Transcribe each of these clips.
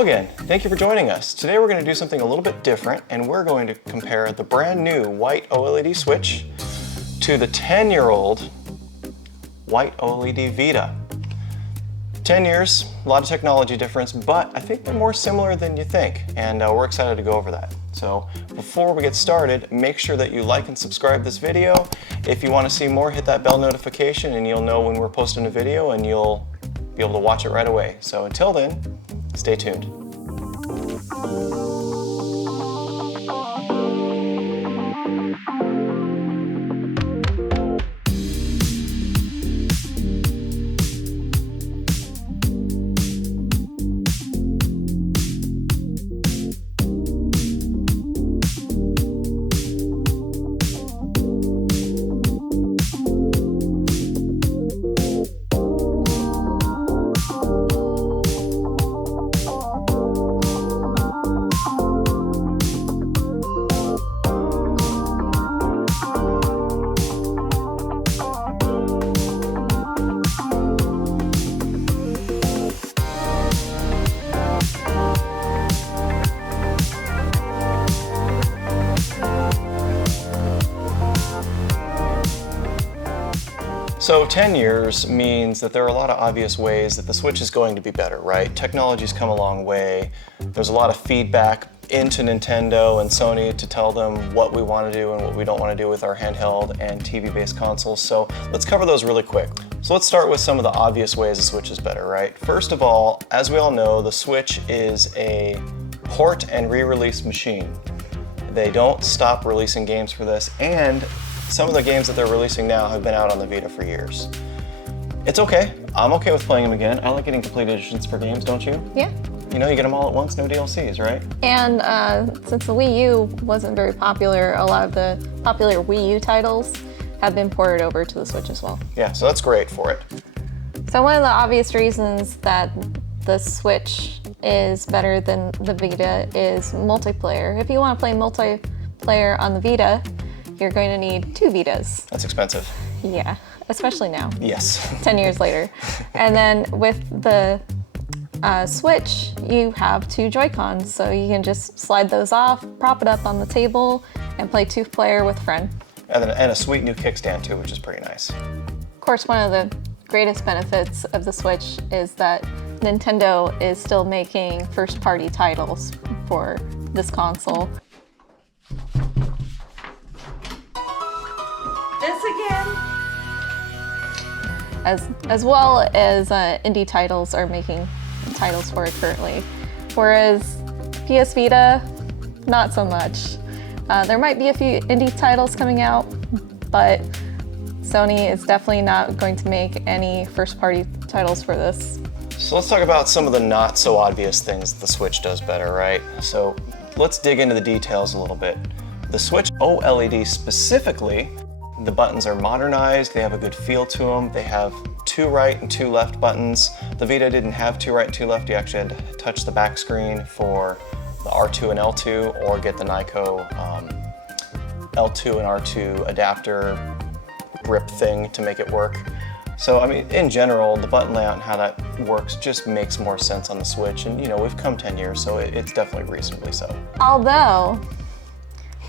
Hello again, thank you for joining us. Today we're going to do something a little bit different, and we're going to compare the brand new white OLED Switch to the 10-year-old white OLED Vita. 10 years, a lot of technology difference, but I think they're more similar than you think, and we're excited to go over that. So before we get started, make sure that you like and subscribe this video. If you want to see more, hit that bell notification and you'll know when we're posting a video and you'll be able to watch it right away. So until then, stay tuned. So 10 years means that there are a lot of obvious ways that the Switch is going to be better, right? Technology's come a long way. There's a lot of feedback into Nintendo and Sony to tell them what we want to do and what we don't want to do with our handheld and TV-based consoles. So let's cover those really quick. So let's start with some of the obvious ways the Switch is better, right? First of all, as we all know, the Switch is a port and re-release machine. They don't stop releasing games for this, and some of the games that they're releasing now have been out on the Vita for years. It's okay. I'm okay with playing them again. I like getting complete editions for games, don't you? Yeah. You know, you get them all at once, no DLCs, right? And since the Wii U wasn't very popular, a lot of the popular Wii U titles have been ported over to the Switch as well. Yeah, so that's great for it. So one of the obvious reasons that the Switch is better than the Vita is multiplayer. If you want to play multiplayer on the Vita, you're going to need 2 Vitas. That's expensive. Yeah, especially now. Yes. 10 years later. And then with the Switch, you have 2 Joy-Cons, so you can just slide those off, prop it up on the table, and play 2-player with a friend. And a sweet new kickstand too, which is pretty nice. Of course, one of the greatest benefits of the Switch is that Nintendo is still making first-party titles for this console. This again? As well as indie titles are making titles for it currently. Whereas PSVita, not so much. There might be a few indie titles coming out, but Sony is definitely not going to make any first-party titles for this. So let's talk about some of the not so obvious things the Switch does better, right? So let's dig into the details a little bit. The Switch OLED specifically, the buttons are modernized, they have a good feel to them, they have 2 right and 2 left buttons. The Vita didn't have 2 right and 2 left, you actually had to touch the back screen for the R2 and L2 or get the Nyko L2 and R2 adapter grip thing to make it work. So I mean, in general, the button layout and how that works just makes more sense on the Switch, and you know, we've come 10 years, so it's definitely reasonably so. Although,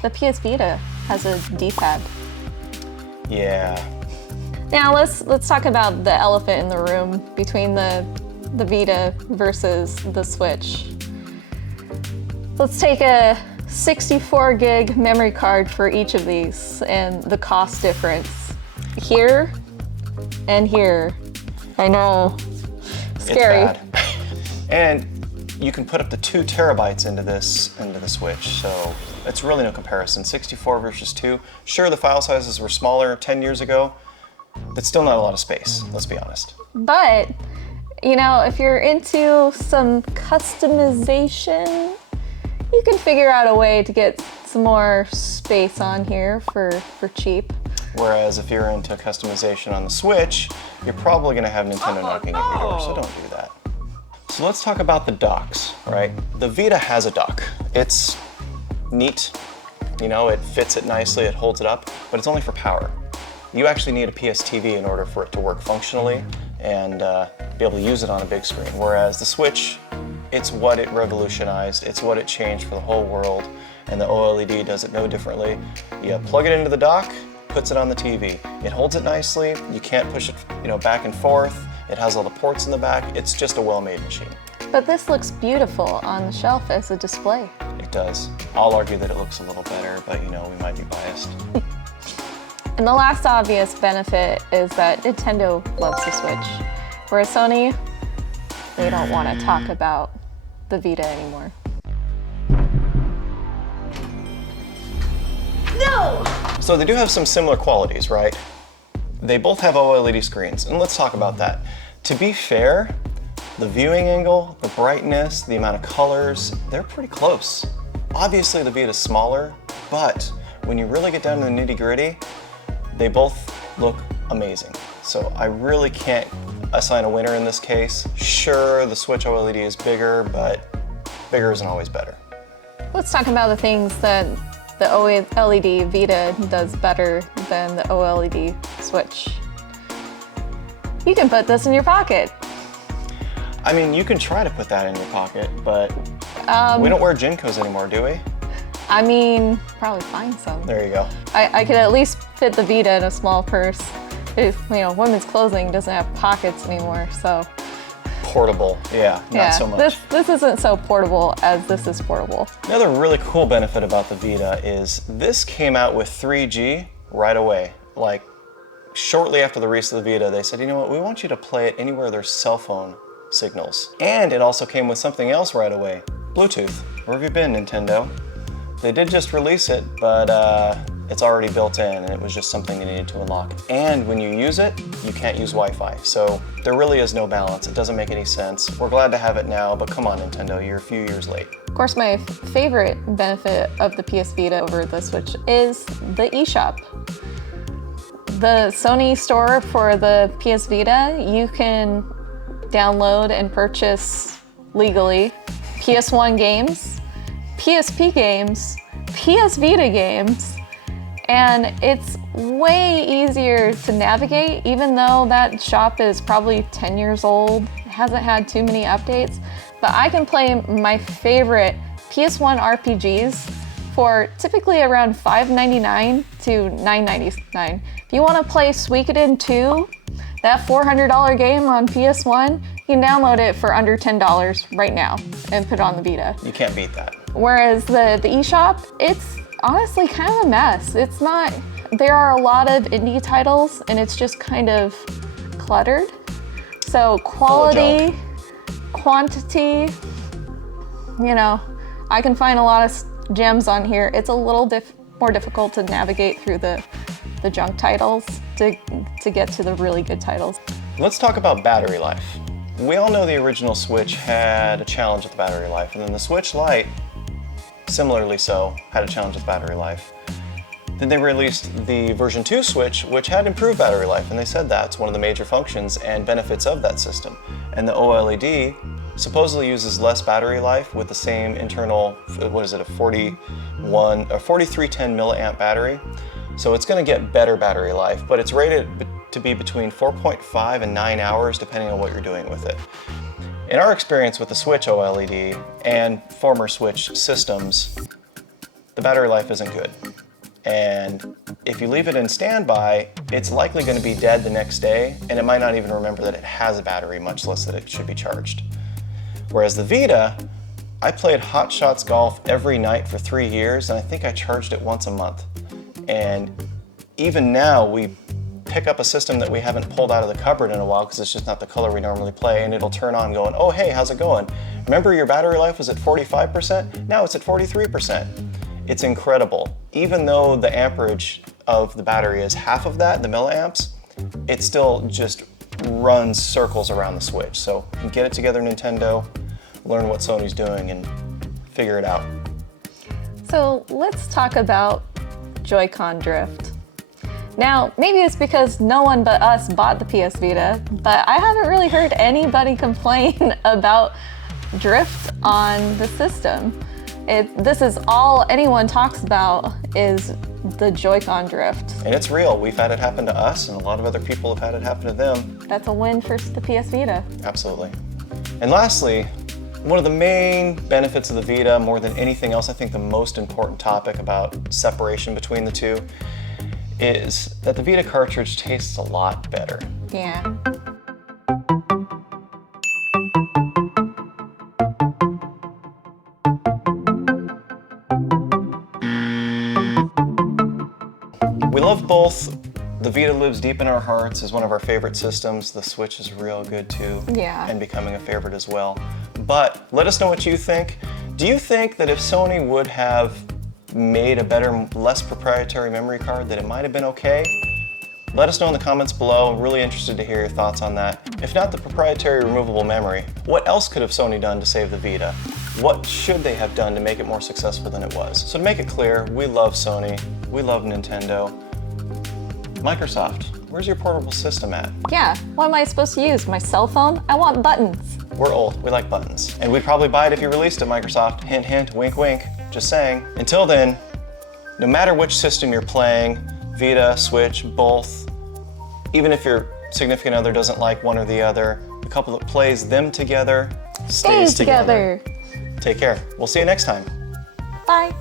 the PS Vita has a D-pad. Yeah. Now let's talk about the elephant in the room between the Vita versus the Switch. Let's take a 64 gig memory card for each of these and the cost difference. Here and here. I know. Scary. It's bad. And you can put up to 2 terabytes into the Switch, so it's really no comparison. 64 versus 2. Sure, the file sizes were smaller 10 years ago, but still not a lot of space, let's be honest. But, you know, if you're into some customization, you can figure out a way to get some more space on here for cheap. Whereas if you're into customization on the Switch, you're probably gonna have Nintendo knocking at your door, so don't do that. So let's talk about the docks, right? The Vita has a dock. It's neat, you know, it fits it nicely, it holds it up, but it's only for power. You actually need a PS TV in order for it to work functionally and be able to use it on a big screen. Whereas the Switch, It's what it revolutionized. It's what it changed for the whole world. And the OLED does it no differently. You plug it into the dock, puts it on the TV. It holds it nicely. You can't push it, back and forth. It has all the ports in the back. It's just a well-made machine. But this looks beautiful on the shelf as a display. It does. I'll argue that it looks a little better, but we might be biased. And the last obvious benefit is that Nintendo loves the Switch, whereas Sony, they don't want to talk about the Vita anymore. No! So they do have some similar qualities, right? They both have OLED screens, and let's talk about that. To be fair, the viewing angle, the brightness, the amount of colors, they're pretty close. Obviously the Vita's smaller, but when you really get down to the nitty-gritty, they both look amazing. So I really can't assign a winner in this case. Sure, the Switch OLED is bigger, but bigger isn't always better. Let's talk about the things that the OLED Vita does better than the OLED Switch. You can put this in your pocket. I mean, you can try to put that in your pocket, but we don't wear Jinkos anymore, do we? I mean, probably find some. There you go. I could at least fit the Vita in a small purse. Women's clothing doesn't have pockets anymore, so. Portable, yeah, not so much. This isn't so portable as this is portable. Another really cool benefit about the Vita is this came out with 3G right away. Like, shortly after the release of the Vita, they said, you know what, we want you to play it anywhere there's cell phone signals. And it also came with something else right away, Bluetooth. Where have you been, Nintendo? They did just release it, but it's already built in, and it was just something you needed to unlock. And when you use it, you can't use Wi-Fi. So there really is no balance. It doesn't make any sense. We're glad to have it now, but come on, Nintendo, you're a few years late. Of course, my favorite benefit of the PS Vita over the Switch is the eShop. The Sony store for the PS Vita, you can download and purchase legally PS1 games, PSP games, PS Vita games, and it's way easier to navigate, even though that shop is probably 10 years old, hasn't had too many updates. But I can play my favorite PS1 RPGs for typically around $5.99 to $9.99. If you want to play Suikoden 2, that $400 game on PS1, you can download it for under $10 right now and put it on the Vita. You can't beat that. Whereas the eShop, it's honestly kind of a mess. It's not, there are a lot of indie titles and it's just kind of cluttered. So quality, quantity, I can find a lot of gems on here. It's a little more difficult to navigate through the junk titles to get to the really good titles. Let's talk about battery life. We all know the original Switch had a challenge with battery life, and then the Switch Lite, similarly so, had a challenge with battery life. Then they released the version 2 Switch, which had improved battery life, and they said that's one of the major functions and benefits of that system. And the OLED supposedly uses less battery life with the same internal, a 4310 milliamp battery. So it's going to get better battery life, but it's rated to be between 4.5 and 9 hours depending on what you're doing with it. In our experience with the Switch OLED and former Switch systems, the battery life isn't good. And if you leave it in standby, it's likely going to be dead the next day, and it might not even remember that it has a battery, much less that it should be charged. Whereas the Vita, I played Hot Shots Golf every night for 3 years, and I think I charged it once a month. And even now, we pick up a system that we haven't pulled out of the cupboard in a while because it's just not the color we normally play, and it'll turn on going, oh hey, how's it going? Remember your battery life was at 45%? Now it's at 43%. It's incredible. Even though the amperage of the battery is half of that, the milliamps, it still just runs circles around the Switch. So get it together, Nintendo, learn what Sony's doing and figure it out. So let's talk about Joy-Con drift. Now, maybe it's because no one but us bought the PS Vita, but I haven't really heard anybody complain about drift on the system. This is all anyone talks about is the Joy-Con drift. And it's real. We've had it happen to us, and a lot of other people have had it happen to them. That's a win for the PS Vita. Absolutely. And lastly, One of the main benefits of the Vita, more than anything else, I think the most important topic about separation between the two, is that the Vita cartridge tastes a lot better. Yeah. We love both. The Vita lives deep in our hearts as one of our favorite systems. The Switch is real good too. Yeah. And becoming a favorite as well. But let us know what you think. Do you think that if Sony would have made a better, less proprietary memory card, that it might have been okay? Let us know in the comments below. I'm really interested to hear your thoughts on that. If not the proprietary removable memory, what else could have Sony done to save the Vita? What should they have done to make it more successful than it was? So to make it clear, we love Sony, we love Nintendo. Microsoft, where's your portable system at? Yeah, what am I supposed to use? My cell phone? I want buttons. We're old, we like buttons. And we'd probably buy it if you released it, Microsoft. Hint, hint, wink, wink. Just saying. Until then, no matter which system you're playing, Vita, Switch, both, even if your significant other doesn't like one or the other, the couple that plays them together stays together. Take care. We'll see you next time. Bye.